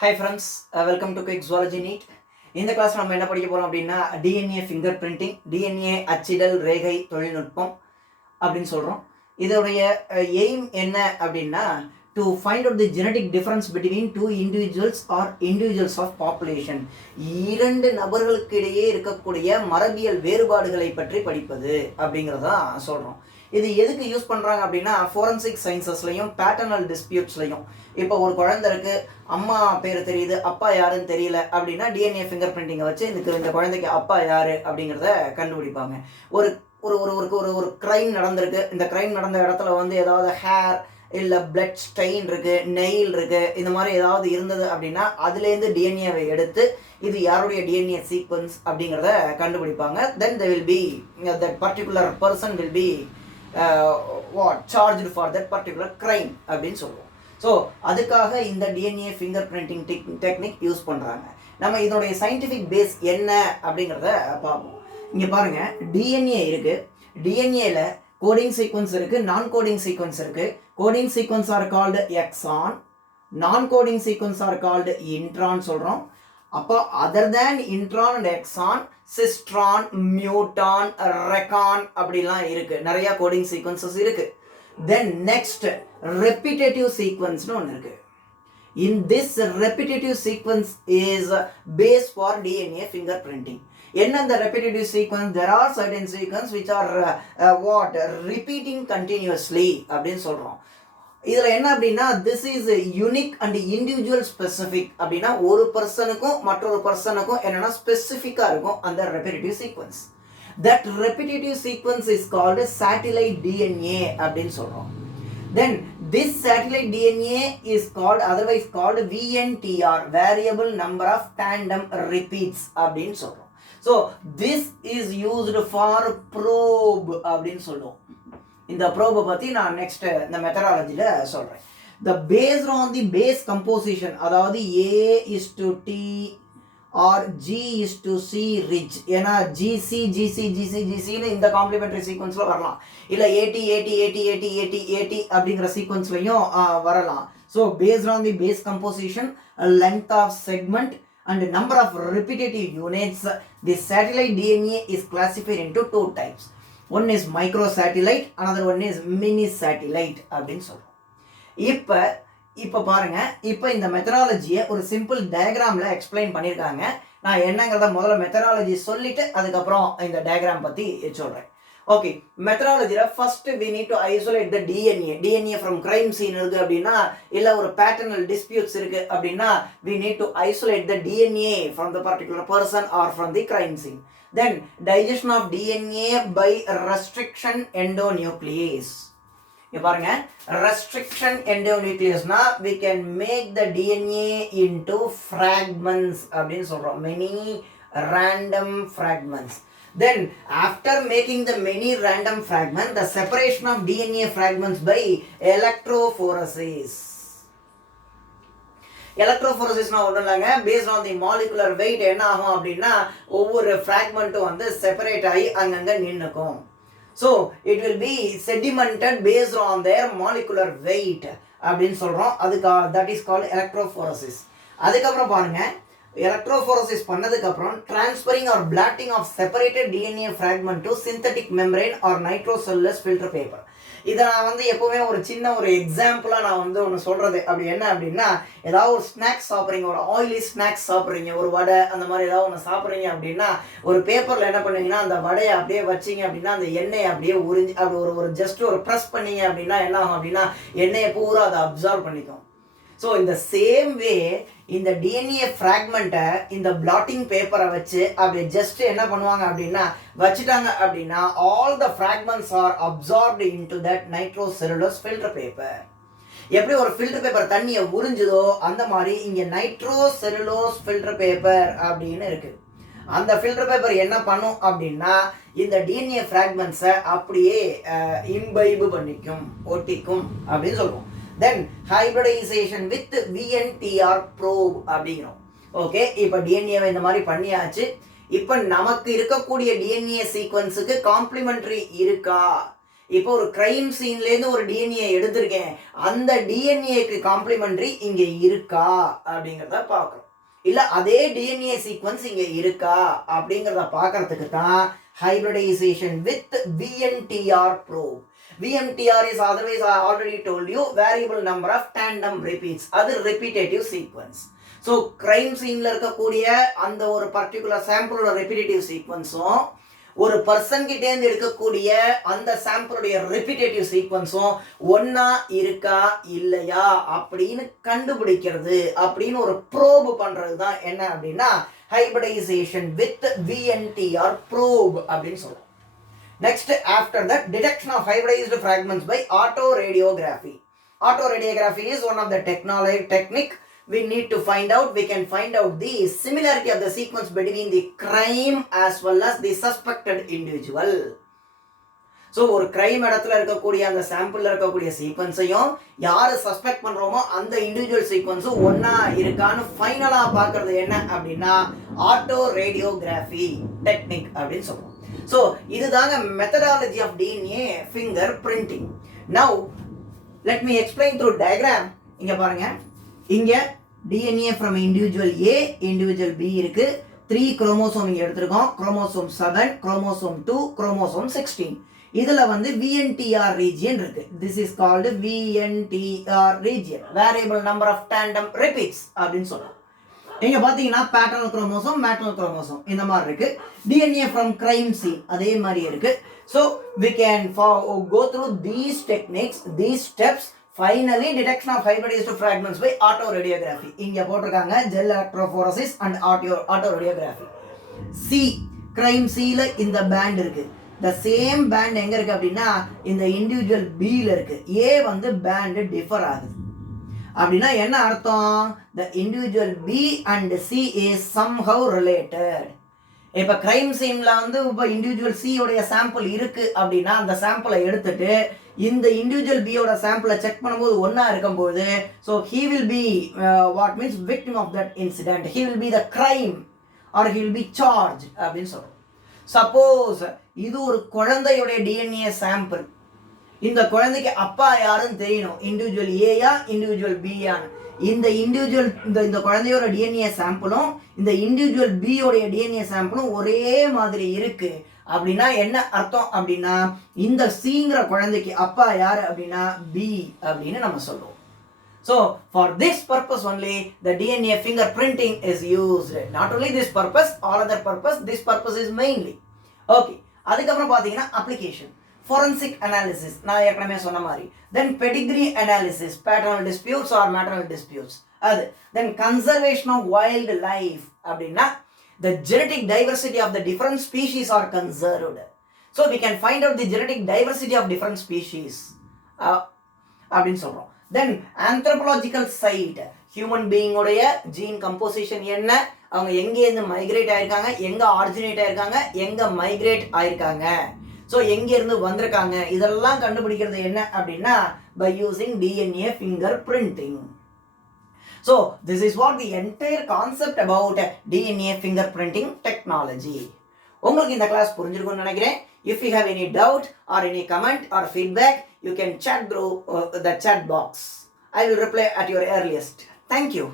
Hi friends, welcome to Quick Zoology NEET. இந்த class நம்ம என்ன படிக்க போறோம் அப்படின்னா டிஎன்ஏ ஃபிங்கர் பிரிண்டிங், டிஎன்ஏ அச்சிடல் ரேகை தொழில்நுட்பம் அப்படின்னு சொல்றோம். இதோடைய எய்ம் என்ன அப்படின்னா to find out the genetic difference between two individuals or individuals of population. இரண்டு நபர்களுக்கு இடையே இருக்கக்கூடிய மரபியல் வேறுபாடுகளை பற்றி படிப்பது அப்படிங்கிறதான் சொல்றோம். இது எதுக்கு யூஸ் பண்ணுறாங்க அப்படின்னா ஃபோரன்சிக் சயின்சஸ்லையும் பேட்டர்னல் டிஸ்பியூட்ஸ்லையும். இப்போ ஒரு குழந்தை இருக்கு, அம்மா பேர் தெரியுது, அப்பா யாருன்னு தெரியல அப்படின்னா டிஎன்ஏ ஃபிங்கர் பிரிண்டிங்கை வச்சு இந்த குழந்தைக்கு அப்பா யாரு அப்படிங்கிறத கண்டுபிடிப்பாங்க. ஒரு ஒரு ஒரு ஒரு ஒரு கிரைம் நடந்திருக்கு, இந்த கிரைம் நடந்த இடத்துல வந்து ஏதாவது ஹேர் இல்லை பிளட் ஸ்டெயின் இருக்கு, நெயில் இருக்கு, இந்த மாதிரி ஏதாவது இருந்தது அப்படின்னா அதுலேருந்து டிஎன்ஏவை எடுத்து இது யாருடைய டிஎன்ஏ சீக்வன்ஸ் அப்படிங்கிறத கண்டுபிடிப்பாங்க. Then they will be that particular person will be charged for that particular crime அப்படின்னு சொல்லுவோம். ஸோ அதுக்காக இந்த DNA finger printing technique use பண்ணுறாங்க. நம்ம இதோடைய சயின்டிஃபிக் பேஸ் என்ன அப்படிங்கிறத பார்ப்போம். இங்கே பாருங்கள், டிஎன்ஏ இருக்குது. டிஎன்ஏல கோடிங் சீக்வன்ஸ் இருக்குது, நான் கோடிங் சீக்வன்ஸ் இருக்குது. Coding sequence are called exon, non coding sequence are called intron சொல்கிறோம். அப்போ other than intron and exon, cistron, muton, recon அப்படிலாம் இருக்குது, நிறையா கோடிங் சீக்வன்சஸ் இருக்குது. தென் நெக்ஸ்ட் ரெப்பிட்டேட்டிவ் சீக்வன்ஸ்னு ஒன்று இருக்குது. In this repetitive sequence is base for DNA finger printing. என்ன அந்த repetitive sequence? There are certain sequence which are repeating continuously அப்படின்னு சொல்கிறோம். இதில் என்ன அப்படின்னா this is unique and individual specific. அப்படின்னா ஒரு பர்சனுக்கும் மற்றொரு பர்சனுக்கும் என்னென்னா ஸ்பெசிஃபிக்காக இருக்கும் அந்த repetitive sequence. That repetitive sequence is called satellite DNA அப்படின்னு சொல்கிறோம். Then this satellite DNA is called, otherwise called VNTR, variable number of tandem repeats அப்படின்னு சொல்கிறோம். So this is used for probe அப்படின்னு சொல்லுவோம். இந்த ப்ரோபை பற்றி நான் நெக்ஸ்ட் இந்த மெத்தடாலஜியில் சொல்கிறேன். The based on the base composition, அதாவது A:T or G:C ரிச். ஏன்னா GCன்னு இந்த காம்ப்ளிமெண்டரி சீக்வன்ஸில் வரலாம், இல்லை AT அப்படிங்கிற சீக்வன்ஸ்லையும் வரலாம். So based on the base composition, length of segment and number of repetitive units, the satellite DNA is classified into two types. One is microsatellite, another one is mini satellite அப்படின்னு சொல்கிறோம். இப்போ பாருங்க, இப்போ இந்த மெத்தடாலஜியை ஒரு சிம்பிள் டயக்ராமில் எக்ஸ்பிளைன் பண்ணியிருக்காங்க. நான் என்னங்கிறத முதல்ல மெத்தடாலஜி சொல்லிட்டு அதுக்கப்புறம் இந்த டயக்ராம் பற்றி சொல்கிறேன். ஓகே, மெத்தடாலஜியில் first we need to isolate the DNA from crime scene இருக்குது அப்படின்னா, இல்லை ஒரு பேட்டர்னல் டிஸ்பியூட்ஸ் இருக்குது அப்படின்னா we need to isolate the DNA from the particular person or from the crime scene. Then digestion of DNA by restriction endonuclease. இங்க பாருங்க, restriction எண்டோநியூக்ளியஸ்னா we can make the DNA into fragments அப்படின்னு சொல்றோம், many random fragments. Then after making the many random fragments, the separation of DNA fragments by electrophoresis. எலக்ட்ரோஃபோரசிஸ்னா ஒன்றும் இல்லைங்க, paste on the molecular wait என்ன ஆகும் அப்படின்னா ஒவ்வொரு ஃப்ராக்மெண்ட்டும் வந்து செப்பரேட் ஆகி அங்கங்கே நின்றுக்கும். So it will be sedimented based on their molecular weight அப்படின்னு சொல்கிறோம். அதுக்கு that is called electrophoresis. அதுக்கப்புறம் பாருங்க, electrophoresis பண்ணதுக்கப்புறம் transferring or blotting of separated DNA fragment to synthetic membrane or nitrocellulose filter paper. இதை நான் வந்து எப்போவுமே ஒரு சின்ன ஒரு எக்ஸாம்பிளாக நான் வந்து ஒன்று சொல்கிறது. அப்படி என்ன அப்படின்னா, ஏதாவது ஒரு ஸ்நாக்ஸ் சாப்பிட்றீங்க, ஒரு ஆயிலி ஸ்நாக்ஸ் சாப்பிட்றீங்க, ஒரு வடை அந்த மாதிரி ஏதாவது ஒன்று சாப்பிட்றீங்க அப்படின்னா ஒரு பேப்பரில் என்ன பண்ணுவீங்கன்னா அந்த வடையை அப்படியே வச்சிங்க அப்படின்னா அந்த எண்ணெயை அப்படியே உறிஞ்சி அப்படி ஒரு ஜஸ்ட் ஒரு ப்ரெஸ் பண்ணிங்க அப்படின்னா என்ன ஆகும் அப்படின்னா எண்ணெயை பூரா அதை அப்சார்வ் பண்ணிக்கும். ஸோ இந்த சேம் வே இந்த டிஎன்ஏ ஃப்ராக்மெண்ட்டை இந்த பிளாட்டிங் பேப்பரை வச்சு அப்படி ஜஸ்ட் என்ன பண்ணுவாங்க அப்படின்னா வச்சுட்டாங்க அப்படின்னா all the fragments are absorbed into that nitrocellulose filter paper. எப்படி ஒரு ஃபில்டர் பேப்பர் தண்ணியை உறிஞ்சுதோ அந்த மாதிரி இங்கே நைட்ரோசெல்லுலோஸ் ஃபில்டர் பேப்பர் அப்படின்னு இருக்குது. அந்த ஃபில்டர் பேப்பர் என்ன பண்ணும் அப்படின்னா இந்த டிஎன்ஏ ஃப்ராக்மெண்ட்ஸை அப்படியே இம்பைபு பண்ணிக்கும், ஒட்டிக்கும் அப்படின்னு சொல்லுவோம். தென் ஹைப்ரிடைசேஷன் வித் VNTR ப்ரோப் அப்படிங்கிறோம். ஓகே, இப்போ டிஎன்ஏவை இந்த மாதிரி பண்ணியாச்சு. இப்போ நமக்கு இருக்கக்கூடிய டிஎன்ஏ சீக்வன்ஸுக்கு காம்ப்ளிமெண்ட்ரி இருக்கா, இப்போ ஒரு கிரைம் சீன்லேருந்து ஒரு டிஎன்ஏ எடுத்திருக்கேன், அந்த டிஎன்ஏக்கு காம்ப்ளிமெண்ட்ரி இங்கே இருக்கா அப்படிங்கிறத பார்க்குறோம். இல்லை அதே டிஎன்ஏ சீக்வன்ஸ் இங்கே இருக்கா அப்படிங்கிறத பார்க்கறதுக்கு தான் hybridization with VNTR probe. VNTR is otherwise I already told you variable number of tandem repeats. அது repetitive sequence. So crime sceneல இருக்கக்கூடிய அந்த ஒரு particular சாம்பிளோட repetitive sequenceம் ஒரு பர்சன் கிட்டேருந்து எடுக்கக்கூடிய அந்த சாம்பிளுடைய repetitive sequenceம் ஒன்னா இருக்கா இல்லையா அப்படின்னு கண்டுபிடிக்கிறது அப்படின்னு ஒரு ப்ரோப் பண்றது தான் என்ன அப்படின்னா hybridization with VNTR probe அப்படின்னு சொல்றோம். Next, after that, detection of hybridized fragments by autoradiography. Autoradiography is one of the technique we need to find out. We can find out the similarity of the sequence between the crime as well as the suspected individual. So ஒரு crime இடத்துல இருக்கக்கூடிய அந்த சாம்பிளில் இருக்கக்கூடிய சீக்வன்ஸையும் யார் suspect பண்ணுறோமோ அந்த individual சீக்வன்ஸும் ஒன்றா இருக்கான்னு ஃபைனலாக பார்க்குறது என்ன அப்படின்னா ஆட்டோ ரேடியோகிராஃபி டெக்னிக் அப்படின்னு சொல்லுவோம். ஸோ இதுதாங்க methodology of DNA finger printing. Now let me explain through diagram. இங்கே பாருங்கள், இங்கே DNA from individual A individual B இருக்குது. 3 குரோமோசோம் இங்கே எடுத்திருக்கோம். Chromosome 7, chromosome 2, chromosome 16. இதில் வந்து VNTR ரீஜியன் இருக்கு. This is called VNTR region, variable number of tandem repeats அப்படின்னு சொல்றோம். இங்க பாத்தீங்கன்னா பேட்டர்னல் குரோமோசோம், மேட்டர்னல் குரோமோசோம் இந்த மாதிரி இருக்கு. டிஎன்ஏ ஃப்ரம் கிரைம் சீன் அதே மாதிரி இருக்கு. So we can go through these techniques, these steps. Finally, detection of hybridized fragments by autoradiography. இங்க போட்டிருக்காங்க gel electrophoresis and autoradiography. C crime C-ல இந்த பேண்ட் இருக்கு. the same band எங்க இருக்கு அப்படின்னா இந்த இண்டிவிஜுவல் பியில் இருக்கு. ஏ வந்து பேண்ட் டிஃபர் ஆகுது அப்படின்னா என்ன அர்த்தம்? the individual B and C is somehow related. இப்போ கிரைம் சீன்ல வந்து இப்போ இண்டிவிஜுவல் சி உடைய சாம்பிள் இருக்கு அப்படின்னா அந்த சாம்பிளை எடுத்துட்டு இந்த இண்டிவிஜுவல் பியோட சாம்பிளை செக் பண்ணும்போது ஒன்னா இருக்கும்போது so he will be what means victim of that incident, he will be the crime or he will be charged அப்படின்னு சொல்றோம். சப்போஸ் இது ஒரு குழந்தையுடைய டிஎன்ஏ சாம்பிள், இந்த குழந்தைக்கு அப்பா யாருன்னு தெரியணும், இண்டிவிஜுவல் ஏயா இண்டிவிஜுவல் பியான்னு. இந்த இண்டிவிஜுவல் இந்த குழந்தையோட டிஎன்ஏ சாம்பிளும் இந்த இண்டிவிஜுவல் பியோடைய டிஎன்ஏ சாம்பிளும் ஒரே மாதிரி இருக்கு அப்படின்னா என்ன அர்த்தம் அப்படின்னா இந்த சிங்கிற குழந்தைக்கு அப்பா யாரு அப்படின்னா பி அப்படின்னு நம்ம சொல்லுவோம். So for this purpose only the DNA fingerprinting is used. Not only this purpose, all other purpose, this purpose is mainly. Okay, அதுக்கப்புறம் பார்த்தீங்கன்னா application, forensic analysis நான் ஏற்கனவே சொன்ன மாதிரி, then pedigree analysis, paternal disputes or maternal disputes, அது then conservation of wildlife அப்படின்னா the genetic diversity of the different species are conserved. So we can find out the genetic diversity of different species அப்படின்னு சொல்றோம். Then anthropological site, human being உடைய gene composition என்ன, அவங்க எங்கேருந்து migrate ஆயிருக்காங்க, எங்க originate ஆயிருக்காங்க, எங்க மைக்ரேட் ஆயிருக்காங்க, ஸோ எங்கேருந்து வந்திருக்காங்க, இதெல்லாம் கண்டுபிடிக்கிறது என்ன அப்படின்னா by using DNA fingerprinting. So this is what the entire concept about DNA fingerprinting technology. உங்களுக்கு இந்த கிளாஸ் புரிஞ்சிருக்கும்னு நினைக்கிறேன். If you have any doubt or any comment or feedback, you can chat through the chat box. I will reply at your earliest. Thank you.